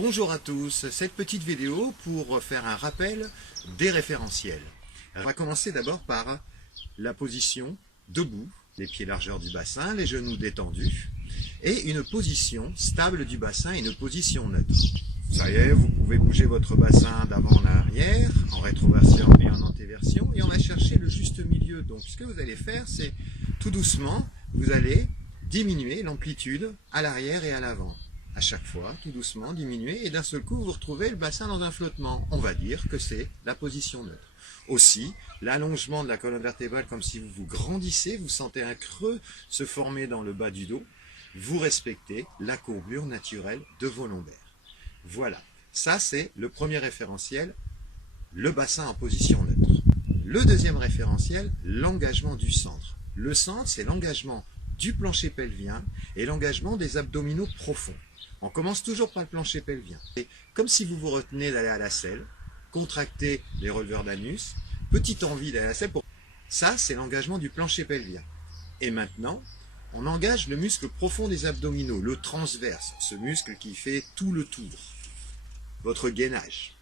Bonjour à tous, cette petite vidéo pour faire un rappel des référentiels. On va commencer d'abord par la position debout, les pieds largeur du bassin, les genoux détendus, et une position stable du bassin et une position neutre. Ça y est, vous pouvez bouger votre bassin d'avant en arrière, en rétroversion et en antéversion, et on va chercher le juste milieu. Donc ce que vous allez faire, c'est tout doucement, vous allez diminuer l'amplitude à l'arrière et à l'avant. À chaque fois, tout doucement, diminuer, et d'un seul coup, vous retrouvez le bassin dans un flottement. On va dire que c'est la position neutre. Aussi, l'allongement de la colonne vertébrale, comme si vous grandissez, vous sentez un creux se former dans le bas du dos, vous respectez la courbure naturelle de vos lombaires. Voilà, ça c'est le premier référentiel, le bassin en position neutre. Le deuxième référentiel, l'engagement du centre. Le centre, c'est l'engagement du plancher pelvien et l'engagement des abdominaux profonds. On commence toujours par le plancher pelvien. Et comme si vous vous retenez d'aller à la selle, contractez les releveurs d'anus, petite envie d'aller à la selle. Ça, c'est l'engagement du plancher pelvien. Et maintenant, on engage le muscle profond des abdominaux, le transverse, ce muscle qui fait tout le tour, votre gainage.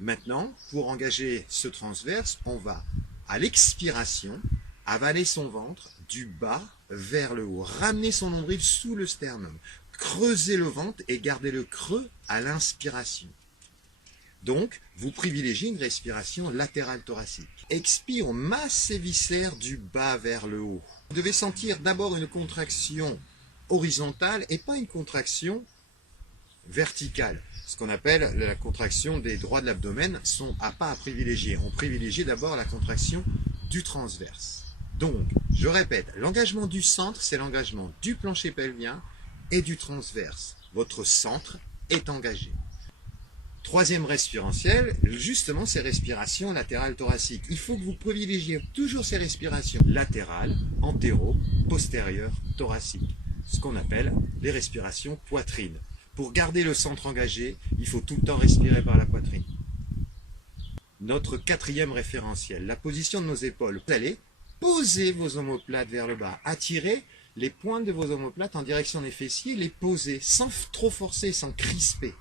Maintenant, pour engager ce transverse, on va, à l'expiration, avaler son ventre du bas vers le haut, ramener son nombril sous le sternum, creuser le ventre et garder le creux à l'inspiration. Donc, vous privilégiez une respiration latérale thoracique. Expire, on masse ses viscères du bas vers le haut. Vous devez sentir d'abord une contraction horizontale et pas une contraction verticale. Ce qu'on appelle la contraction des droits de l'abdomen sont pas à privilégier. On privilégie d'abord la contraction du transverse. Donc, je répète, l'engagement du centre, c'est l'engagement du plancher pelvien et du transverse. Votre centre est engagé. Troisième référentiel, justement ces respirations latérales thoraciques. Il faut que vous privilégiez toujours ces respirations latérales, antéro, postérieures, thoraciques. Ce qu'on appelle les respirations poitrine. Pour garder le centre engagé, il faut tout le temps respirer par la poitrine. Notre quatrième référentiel, la position de nos épaules. Vous allez poser vos omoplates vers le bas, attirer les pointes de vos omoplates en direction des fessiers, les poser sans trop forcer, sans crisper.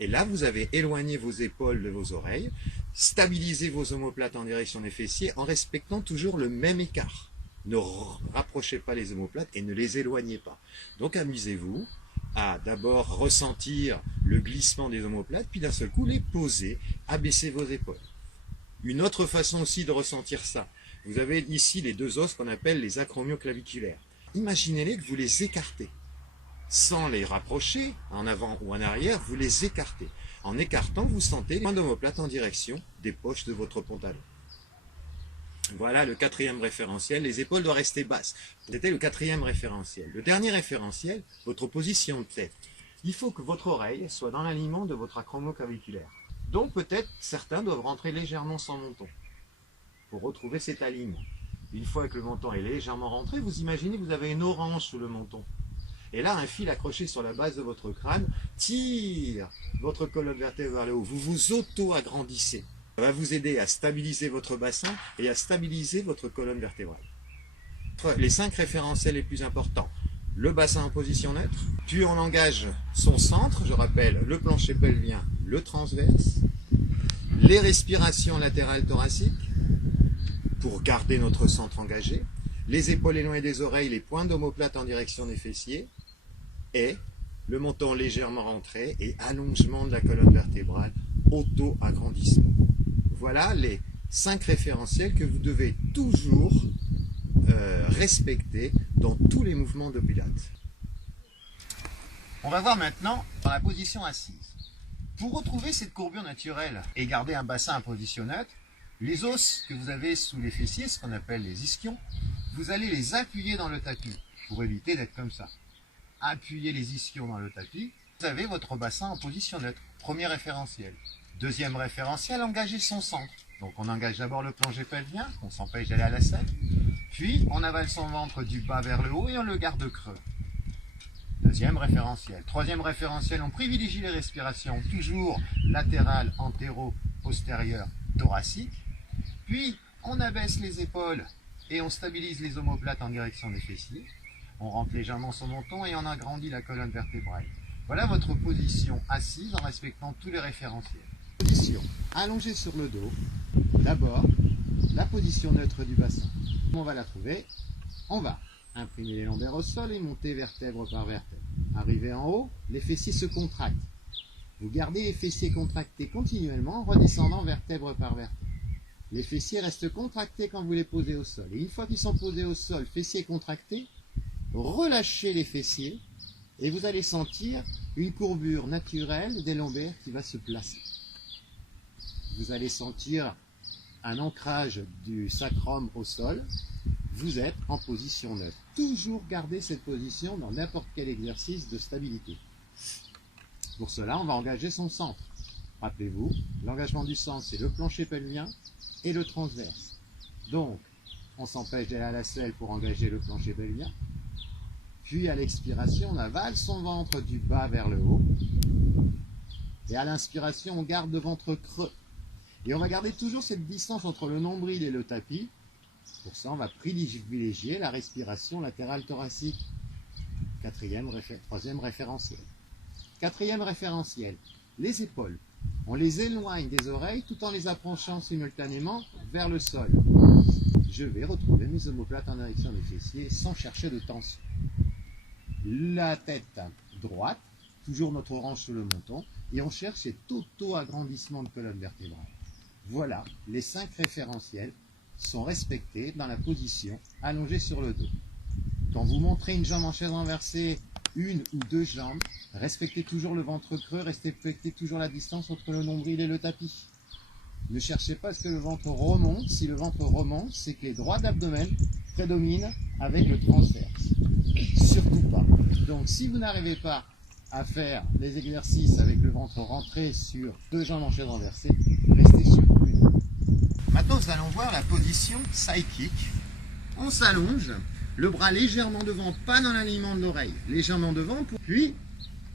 Et là, vous avez éloigné vos épaules de vos oreilles, stabilisez vos omoplates en direction des fessiers en respectant toujours le même écart. Ne rapprochez pas les omoplates et ne les éloignez pas. Donc amusez-vous à d'abord ressentir le glissement des omoplates, puis d'un seul coup les poser, abaisser vos épaules. Une autre façon aussi de ressentir ça, vous avez ici les deux os qu'on appelle les acromioclaviculaires. Imaginez-les que vous les écartez. Sans les rapprocher, en avant ou en arrière, vous les écartez. En écartant, vous sentez les points d'omoplate en direction des poches de votre pantalon. Voilà le quatrième référentiel, les épaules doivent rester basses. C'était le quatrième référentiel. Le dernier référentiel, votre position de tête. Il faut que votre oreille soit dans l'alignement de votre acromioclaviculaire. Donc peut-être certains doivent rentrer légèrement sans menton pour retrouver cet alignement. Une fois que le menton est légèrement rentré, vous imaginez que vous avez une orange sous le menton. Et là, un fil accroché sur la base de votre crâne tire votre colonne vertébrale vers le haut. Vous vous auto-agrandissez. Ça va vous aider à stabiliser votre bassin et à stabiliser votre colonne vertébrale. Les 5 référentiels les plus importants. Le bassin en position neutre, puis on engage son centre, je rappelle, le plancher pelvien, le transverse, les respirations latérales thoraciques, pour garder notre centre engagé, les épaules éloignées des oreilles, les pointes d'omoplate en direction des fessiers, et le menton légèrement rentré et allongement de la colonne vertébrale, auto-agrandissement. Voilà les 5 référentiels que vous devez toujours respecter dans tous les mouvements de Pilates. On va voir maintenant dans la position assise. Pour retrouver cette courbure naturelle et garder un bassin en position neutre, les os que vous avez sous les fessiers, ce qu'on appelle les ischions, vous allez les appuyer dans le tapis pour éviter d'être comme ça. Appuyez les ischions dans le tapis, vous avez votre bassin en position neutre. Premier référentiel. Deuxième référentiel, engagez son centre. Donc on engage d'abord le plancher pelvien, qu'on s'empêche d'aller à la selle. Puis on avale son ventre du bas vers le haut et on le garde creux. Deuxième référentiel. Troisième référentiel, on privilégie les respirations toujours latérales, antéro, postérieures, thoraciques. Puis on abaisse les épaules et on stabilise les omoplates en direction des fessiers. On rentre légèrement son menton et on agrandit la colonne vertébrale. Voilà votre position assise en respectant tous les référentiels. Position allongée sur le dos. D'abord, la position neutre du bassin. On va la trouver. On va imprimer les lombaires au sol et monter vertèbre par vertèbre. Arrivé en haut, les fessiers se contractent. Vous gardez les fessiers contractés continuellement en redescendant vertèbre par vertèbre. Les fessiers restent contractés quand vous les posez au sol. Et une fois qu'ils sont posés au sol, fessiers contractés, relâchez les fessiers et vous allez sentir une courbure naturelle des lombaires qui va se placer. Vous allez sentir un ancrage du sacrum au sol. Vous êtes en position neutre. Toujours garder cette position dans n'importe quel exercice de stabilité. Pour cela, on va engager son centre. Rappelez-vous, l'engagement du centre, c'est le plancher pelvien et le transverse. Donc, on s'empêche d'aller à la selle pour engager le plancher pelvien. Puis, à l'expiration, on avale son ventre du bas vers le haut. Et à l'inspiration, on garde le ventre creux. Et on va garder toujours cette distance entre le nombril et le tapis. Pour ça, on va privilégier la respiration latérale thoracique. Troisième référentiel. Quatrième référentiel, les épaules. On les éloigne des oreilles tout en les approchant simultanément vers le sol. Je vais retrouver mes omoplates en direction des fessiers sans chercher de tension. La tête droite, toujours notre orange sur le menton, et on cherche cet auto-agrandissement de colonne vertébrale. Voilà, les 5 référentiels sont respectés dans la position allongée sur le dos. Quand vous montrez une jambe en chaise renversée, une ou deux jambes, respectez toujours le ventre creux, respectez toujours la distance entre le nombril et le tapis. Ne cherchez pas à ce que le ventre remonte. Si le ventre remonte, c'est que les droits d'abdomen prédominent avec le transverse. Surtout pas. Donc si vous n'arrivez pas à faire les exercices avec le ventre rentré sur deux jambes en chaise renversée, restez sur une. Maintenant, nous allons voir la position side kick. On s'allonge, le bras légèrement devant, pas dans l'alignement de l'oreille, légèrement devant, puis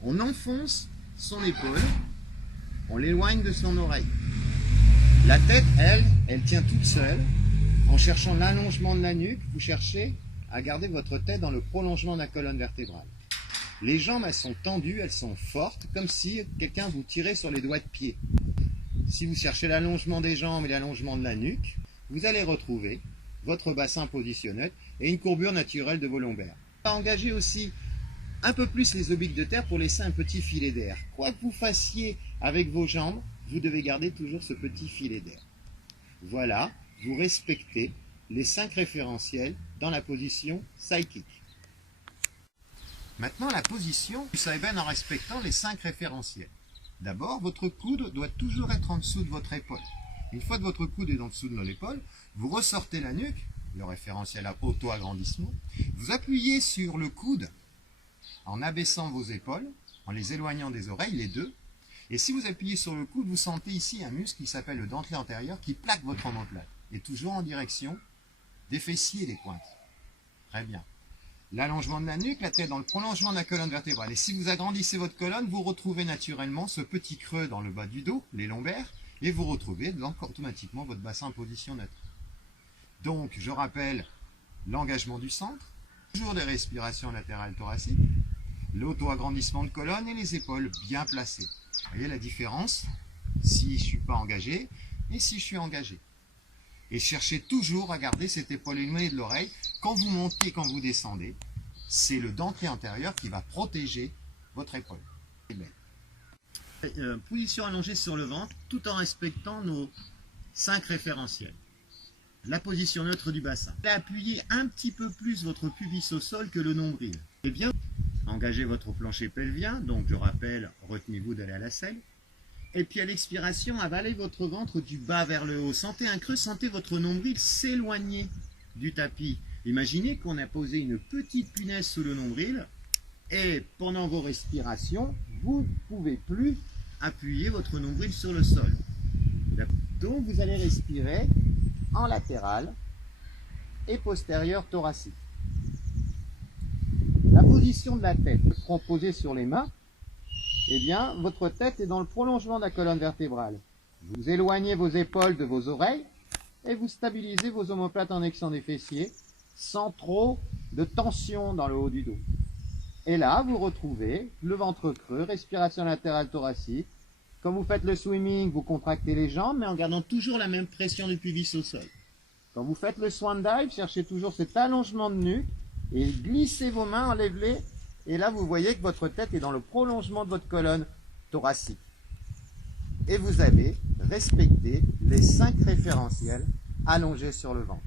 on enfonce son épaule, on l'éloigne de son oreille. La tête, elle tient toute seule. En cherchant l'allongement de la nuque, vous cherchez à garder votre tête dans le prolongement de la colonne vertébrale. Les jambes, elles sont tendues, elles sont fortes, comme si quelqu'un vous tirait sur les doigts de pied. Si vous cherchez l'allongement des jambes et l'allongement de la nuque, vous allez retrouver votre bassin positionné et une courbure naturelle de vos lombaires. On va engager aussi un peu plus les obliques de terre pour laisser un petit filet d'air. Quoi que vous fassiez avec vos jambes, vous devez garder toujours ce petit filet d'air. Voilà, vous respectez les 5 référentiels dans la position side kick. Maintenant, la position du side bend en respectant les 5 référentiels. D'abord, votre coude doit toujours être en dessous de votre épaule. Une fois que votre coude est en dessous de l'épaule, vous ressortez la nuque, le référentiel à auto-agrandissement, vous appuyez sur le coude en abaissant vos épaules, en les éloignant des oreilles, les deux, et si vous appuyez sur le coude, vous sentez ici un muscle qui s'appelle le dentelé antérieur qui plaque votre omoplate, et toujours en direction des fessiers et des pointes. Très bien. L'allongement de la nuque, la tête dans le prolongement de la colonne vertébrale. Et si vous agrandissez votre colonne, vous retrouvez naturellement ce petit creux dans le bas du dos, les lombaires, et vous retrouvez donc automatiquement votre bassin en position neutre. Donc, je rappelle l'engagement du centre, toujours des respirations latérales thoraciques, l'auto-agrandissement de colonne et les épaules bien placées. Vous voyez la différence si je ne suis pas engagé et si je suis engagé. Et cherchez toujours à garder cette épaule éloignée de l'oreille. Quand vous montez, quand vous descendez, c'est le dentelé antérieur qui va protéger votre épaule. Position allongée sur le ventre, tout en respectant nos 5 référentiels. La position neutre du bassin. Appuyez un petit peu plus votre pubis au sol que le nombril. Et bien, engagez votre plancher pelvien, donc je rappelle, retenez-vous d'aller à la selle. Et puis à l'expiration, avalez votre ventre du bas vers le haut. Sentez un creux, sentez votre nombril s'éloigner du tapis. Imaginez qu'on a posé une petite punaise sous le nombril et pendant vos respirations, vous ne pouvez plus appuyer votre nombril sur le sol. Donc vous allez respirer en latéral et postérieur thoracique. La position de la tête, le front posé sur les mains, eh bien, votre tête est dans le prolongement de la colonne vertébrale. Vous éloignez vos épaules de vos oreilles et vous stabilisez vos omoplates en direction des fessiers sans trop de tension dans le haut du dos. Et là, vous retrouvez le ventre creux, respiration latérale thoracique. Quand vous faites le swimming, vous contractez les jambes, mais en gardant toujours la même pression du pubis au sol. Quand vous faites le swan dive, cherchez toujours cet allongement de nuque et glissez vos mains, enlève-les. Et là, vous voyez que votre tête est dans le prolongement de votre colonne thoracique. Et vous avez respecté les 5 référentiels allongés sur le ventre.